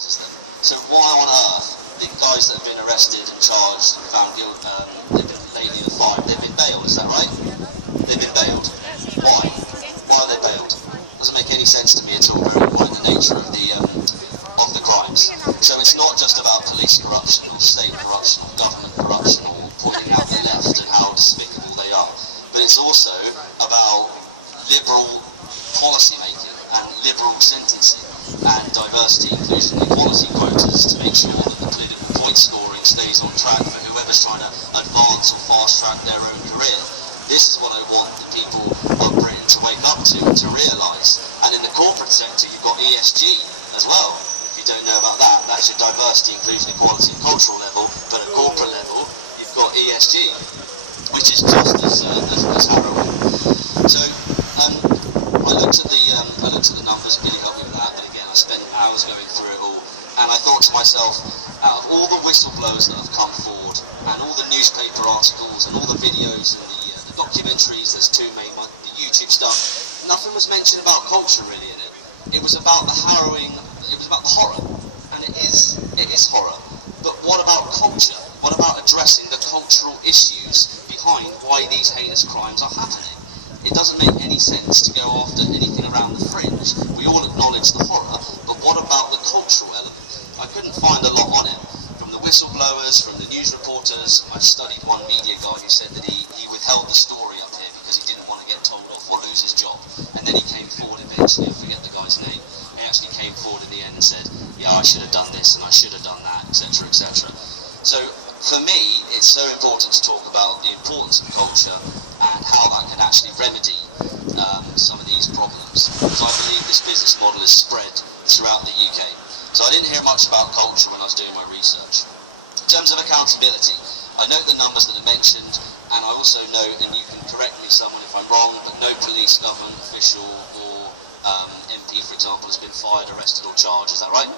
So why on earth the guys that have been arrested and charged and found guilty, they've been lately the five, they've been bailed, is that right? They've been bailed. Why? Why are they bailed? Doesn't make any sense to me at all, bearing in mind the nature of the crimes. So it's not just about police corruption or state corruption or government corruption or pointing out the left and how despicable they are, but it's also about liberal policy making and liberal sentencing and diversity, inclusion and equality quotas to make sure that the political point scoring stays on track for whoever's trying to advance or fast track their own career. This is what I want the people of Britain to wake up to realise. And in the corporate sector you've got ESG as well. If you don't know about that, that's your diversity, inclusion, equality and cultural level, but at corporate level you've got ESG, which is just as harrowing. So I looked at the numbers, it really helped me with that, but again I spent hours going through it all, and I thought to myself, out of all the whistleblowers that have come forward, and all the newspaper articles, and all the videos, and the documentaries, there's two main ones, the YouTube stuff, nothing was mentioned about culture really in it. It was about the harrowing, it was about the horror, and it is horror, but what about culture? What about addressing the cultural issues behind why these heinous crimes are happening? It doesn't make any sense to go after anything around the fringe. We all acknowledge the horror, but what about the cultural element? I couldn't find a lot on it. From the whistleblowers, from the news reporters, I studied one media guy who said that he withheld the story up here because he didn't want to get told off or lose his job. And then he came forward eventually, I forget the guy's name, he actually came forward in the end and said, yeah, I should have done this and I should have done that, etc., etc. So for me, it's so important to talk about the importance of culture and how that can actually remedy some of these problems, because I believe this business model is spread throughout the UK. So I didn't hear much about culture when I was doing my research. In terms of accountability, I note the numbers that are mentioned, and I also note, and you can correct me someone if I'm wrong, but no police, government official or MP, for example, has been fired, arrested or charged. Is that right?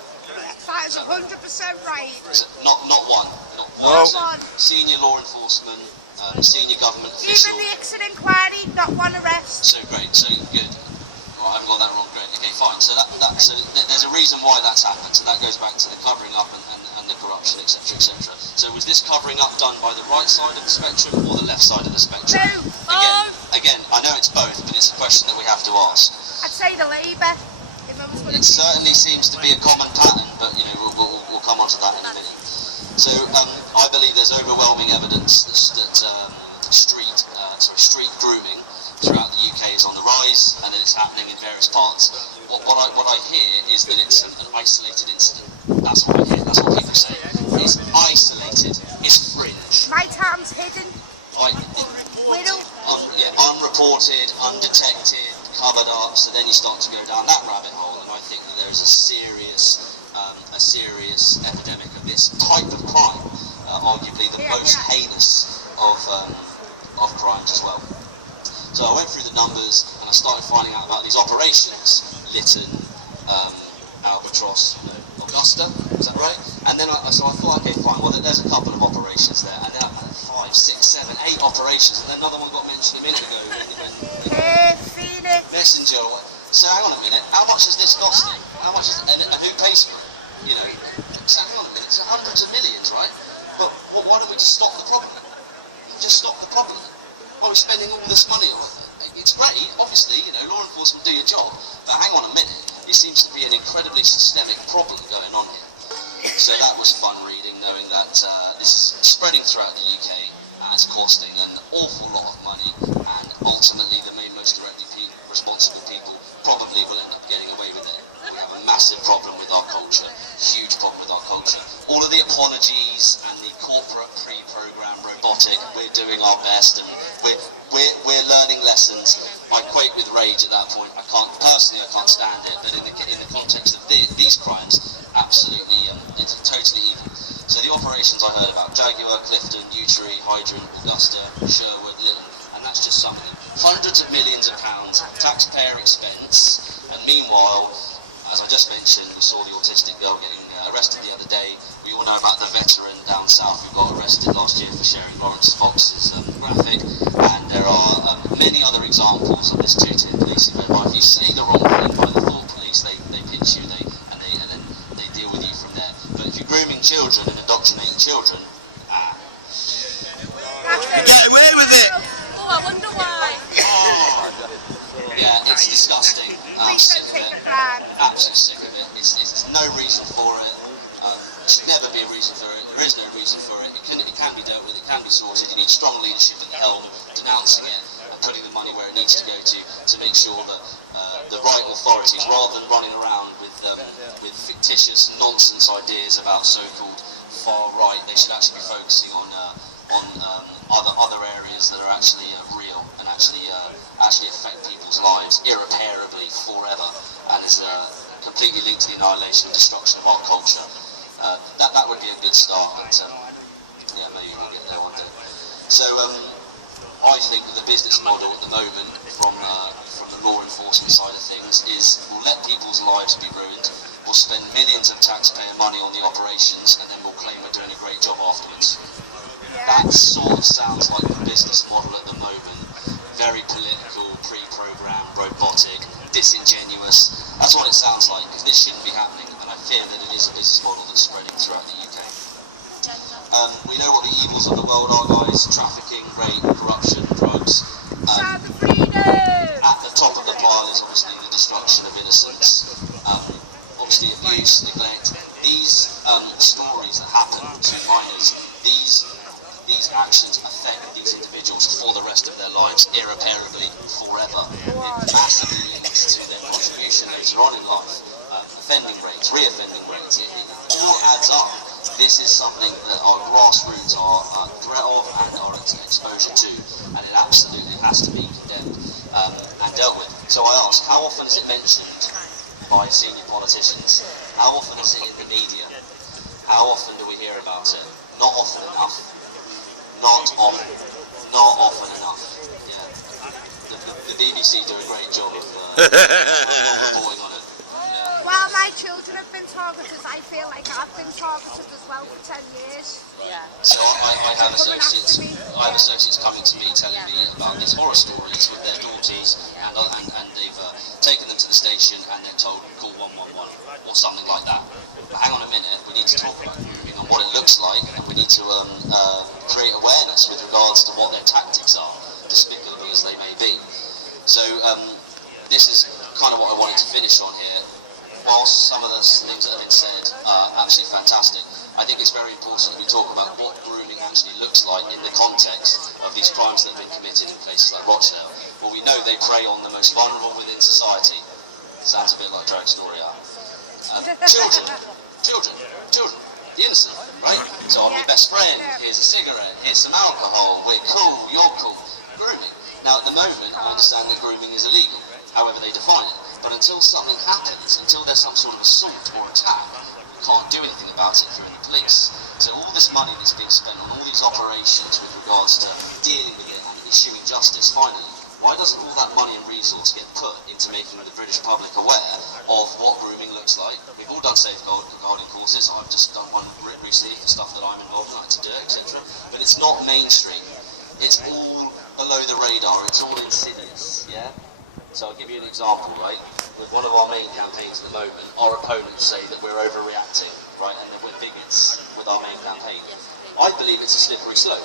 That is 100% right. Is it? Not one. Not No. one. So senior law enforcement, senior government official. Even the exit inquiry, not one arrest. So great, so good. Well, I haven't got that wrong, great. Okay, fine. So there's a reason why that's happened. So that goes back to the covering up and the corruption, etc., etc. So was this covering up done by the right side of the spectrum or the left side of the spectrum? Again, I know it's both, but it's a question that we have to ask. I'd say the Labour. If I was going It certainly seems to be a common pattern, but you know we'll come on to that in a minute. So I believe there's overwhelming evidence that street grooming throughout the UK is on the rise, and it's happening in various parts. What I hear is that it's an isolated incident. That's what I hear. That's what people say. It's isolated. It's fringe. My town's hidden. Unreported, undetected, covered up. So then you start to go down that rabbit hole, and I think that there is a serious epidemic of this type of crime, arguably the most heinous of crimes as well. So I went through the numbers and I started finding out about these operations: Lytton, Albatross, Augusta. Is that right? And then I thought, okay, fine. Well, there's a couple of operations there, and then 5, 6, 7, 8 operations, and then another one got mentioned a minute ago. Phoenix. Messenger. So hang on a minute. How much is this costing? How much is it, and who pays for it? You know. So hang on a minute. It's hundreds of millions, right? But why don't we just stop the problem? Just stop the problem. Why are we spending all this money on it? It's great, obviously. You know, law enforcement do your job. But hang on a minute. It seems to be an incredibly systemic problem going on here. So that was fun reading, knowing that this is spreading throughout the UK and it's costing an awful lot of money, and ultimately the most directly responsible people probably will end up getting away with it. We have a massive problem with our culture, huge problem with our culture. All of the apologies and the corporate pre-programmed robotic, we're doing our best and we're learning lessons. I quake with rage at that point. I can't stand it, but in the context of these crimes, absolutely, it's totally evil. So the operations I heard about: Jaguar, Clifton, Utree, Hydrant, Augusta, Sherwood, Lytton, and that's just some of them. Hundreds of millions of pounds, taxpayer expense, and meanwhile, as I just mentioned, we saw the autistic girl getting arrested the other day. We all know about the veteran down south who got arrested last year for sharing Lawrence Fox's graphic, and there are many other examples of this two-tiered policing whereby if you say the wrong thing by the thought police, they pinch you, and then they deal with you children and indoctrinating children. Get away with it! Oh, I wonder why. Yeah, it's disgusting. I'm Please sick don't of take it. a plan. Absolutely sick of it. There's no reason for it. There should never be a reason for it. There is no reason for it. It can be dealt with. It can be sorted. You need strong leadership at the helm, denouncing it and putting the money where it needs to go to make sure that the right authorities, rather than running around with fictitious nonsense ideas about so-called far right, they should actually be focusing on other areas that are actually real and actually affect people's lives irreparably forever, and is completely linked to the annihilation and destruction of our culture. That would be a good start, and yeah, maybe we'll get there one day. So I think that the business model at the moment from the law enforcement side of things is we'll let people's lives be ruined, we'll spend millions of taxpayer money on the operations, and then we'll claim we're doing a great job afterwards. That sort of sounds like the business model at the moment. Very political, pre-programmed, robotic, disingenuous. That's what it sounds like, because this shouldn't be happening, and I fear that it is a business model that's spreading throughout the UK. We know what the evils of the world are, guys. Trafficking, rape, corruption, drugs. Sound of freedom! At the top of the pile is obviously the destruction of innocence. Obviously abuse, neglect. These stories that happen to minors, these actions affect these individuals for the rest of their lives irreparably, forever. It massively links to their contribution later on in life. Offending rates, re-offending rates, it all adds up. This is something that our grassroots are threat of and are exposure to, and it absolutely has to be condemned and dealt with. So I ask, how often is it mentioned by senior politicians? How often is it in the media? How often do we hear about it? Not often enough. Not often. Not often enough. Yeah. The BBC do a great job of reporting on it. While my children have been targeted, I feel like I've been targeted as well for 10 years. Yeah. So I have associates coming to me telling me about these horror stories with their daughters, and they've taken them to the station and then told call 111 or something like that. But hang on a minute, we need to talk about grooming and what it looks like, and we need to create awareness with regards to what their tactics are, despicable as they may be. So this is kind of what I wanted to finish on here. Whilst some of the things that have been said are absolutely fantastic, I think it's very important that we talk about what grooming actually looks like in the context of these crimes that have been committed in places like Rochdale. Well, we know they prey on the most vulnerable within society. Sounds a bit like drag story out. Children, the innocent, right? So I'm your best friend, here's a cigarette, here's some alcohol, we're cool, you're cool. Grooming. Now at the moment, I understand that grooming is illegal, however they define it. But until something happens, until there's some sort of assault or attack, we can't do anything about it through the police. So all this money that's being spent on all these operations with regards to dealing with it and issuing justice finally, why doesn't all that money and resource get put into making the British public aware of what grooming looks like? We've all done safeguarding courses. I've just done one recently for stuff that I'm involved in, like to do, etc. But it's not mainstream. It's all below the radar. It's all insidious, yeah? So I'll give you an example, right? With one of our main campaigns at the moment, our opponents say that we're overreacting, right, and that we're bigots with our main campaign. I believe it's a slippery slope.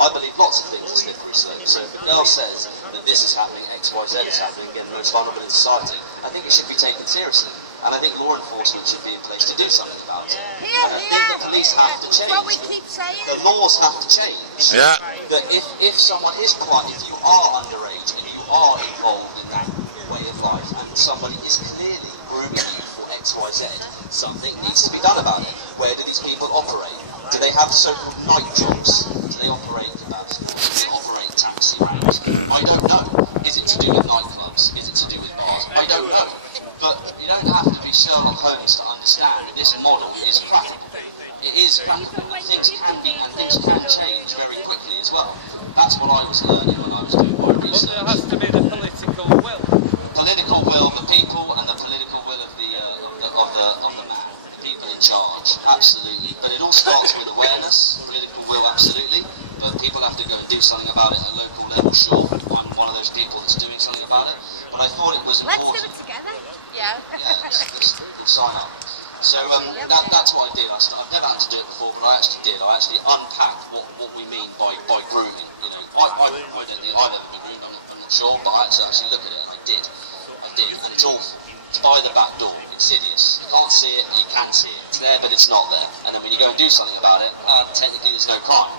I believe lots of things are slippery slopes. So if a girl says that this is happening, X, Y, Z is happening, again, the most vulnerable in society, I think it should be taken seriously. And I think law enforcement should be in place to do something about it. And I think the police have to change. What we keep saying. The laws have to change. Yeah. That if someone is quite, if you are underage and you are involved in that way of life, and somebody is clearly grooming you for X, Y, Z, something needs to be done about it. Where do these people operate? Do they have so-called night jobs? Do they operate kebabs? Do they operate taxi ranks? I don't know. Is it to do with nightclubs? Is it to do with bars? I don't know. But you don't have to be Sherlock Holmes to understand that this model is practical. It is practical. Things can be and things can change very quickly as well. That's what I was learning when I was doing my research. There has to be the political will. Political will, the people, and the political will of the man, the people in charge, absolutely. But it all starts with awareness, political will, absolutely. But people have to go and do something about it at a local level. Sure, I'm one of those people that's doing something about it. But I thought it was important. Let's do it together. Yeah. Yeah, we'll sign up. So that's what I did. I've never had to do it before, but I actually did. I actually unpacked what we mean by grooming. You know, I don't think I've ever been groomed. I'm not sure, but I actually look at it and I did, and it's awful. It's by the back door, insidious. You can't see it, you can see it. It's there, but it's not there. And then when you go and do something about it, technically there's no crime.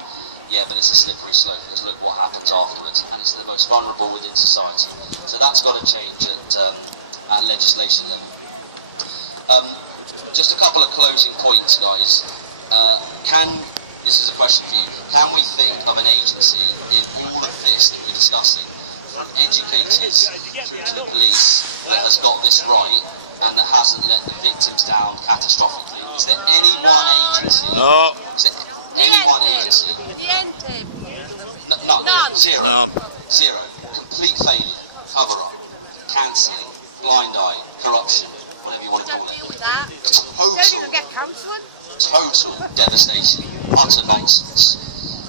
Yeah, but it's a slippery slope. Because look what happens afterwards, and it's the most vulnerable within society. So that's got to change at legislation level. Just a couple of closing points, guys. This is a question for you, can we think of an agency in all of this that we're discussing, from educators through to the police, that has got this right and that hasn't let the victims down catastrophically? Is there any one agency? No. Is there any one agency? No, zero. Zero. Complete failure, cover up, cancelling, blind eye, corruption, whatever you want to call it. Don't even get counselling. Total devastation, utter nonsense.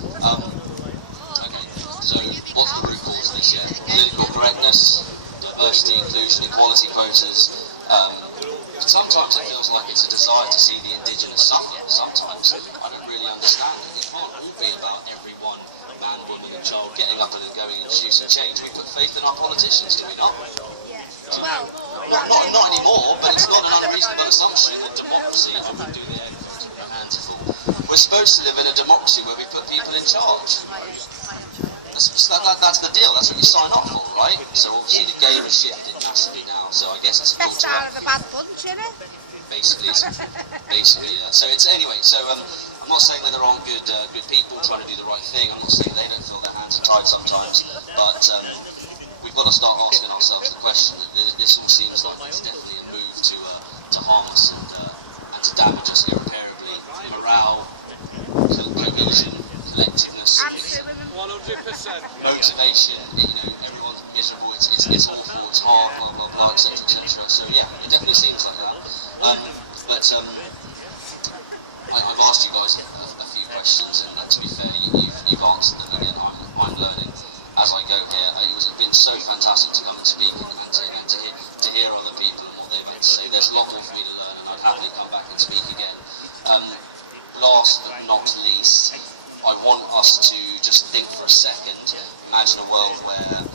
Okay, so what's the root cause of this? Yeah, political correctness, diversity, inclusion, equality quotas. Sometimes it feels like it's a desire to see the indigenous suffer. Sometimes I don't really understand it. It can't all be about everyone, man, woman, and child getting up and going and choosing change. We put faith in our politicians, do we not? Well, Not anymore, but it's not an unreasonable assumption that democracy, I would do the egg with my hands full. We're supposed to live in a democracy where we put people in charge. That's the deal, that's what you sign up for, right? So obviously the game has shifted massively now, so I guess it's a best culture. out of the bad bunch, innit? Basically, yeah. So it's anyway. So I'm not saying that there aren't good people trying to do the right thing. I'm not saying they don't feel their hands are tied sometimes, but we've got to start asking ourselves the question. This all seems like it's definitely a move to harm us and to damage us irreparably. Morale, cohesion, collectiveness, 100%. motivation. You know, everyone's miserable. It's awful. It's hard. Blah blah blah, etc. etc. So yeah, it definitely seems like that. But I've asked you guys a few questions, and to be fair, you've answered them. Again, I'm learning as I go here. It's been so fantastic to come and speak and to hear other people and what they've had to say. There's a lot more for me to learn, and I'd happily come back and speak again. Last but not least, I want us to just think for a second, imagine a world where,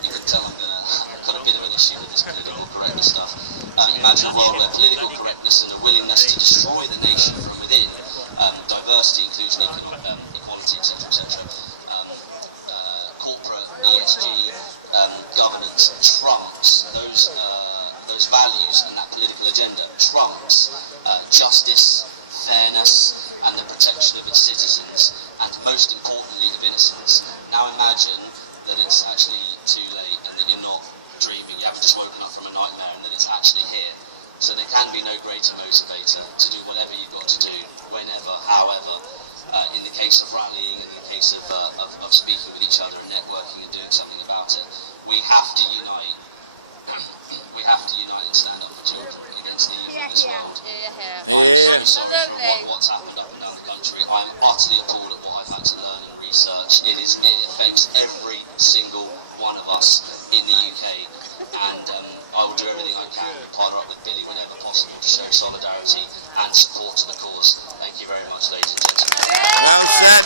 you can tell I've got a bit of an issue with this political correctness stuff. Imagine a world where political correctness and a willingness to destroy the nation from within, diversity, inclusion, equality, etc., etc., corporate ESG governance trumps those values and that political agenda, trumps justice, fairness, and the protection of its citizens, and most importantly of innocence. Now imagine that it's actually too late and that you're not dreaming, you haven't just woken up from a nightmare, and that it's actually here. So there can be no greater motivator to do whatever you've got to do, whenever, however, in the case of rallying, in the case of speaking with each other and networking and doing something about it. We have to unite. We have to unite and stand up for children against the evil of this world. I'm so sorry for what's happened up and down the country. I'm utterly appalled at what I've had to learn and research. It affects every single one of us in the UK, and I will do everything I can to partner up with Billy whenever possible to show solidarity and support to the cause. Thank you very much, ladies and gentlemen. Well said.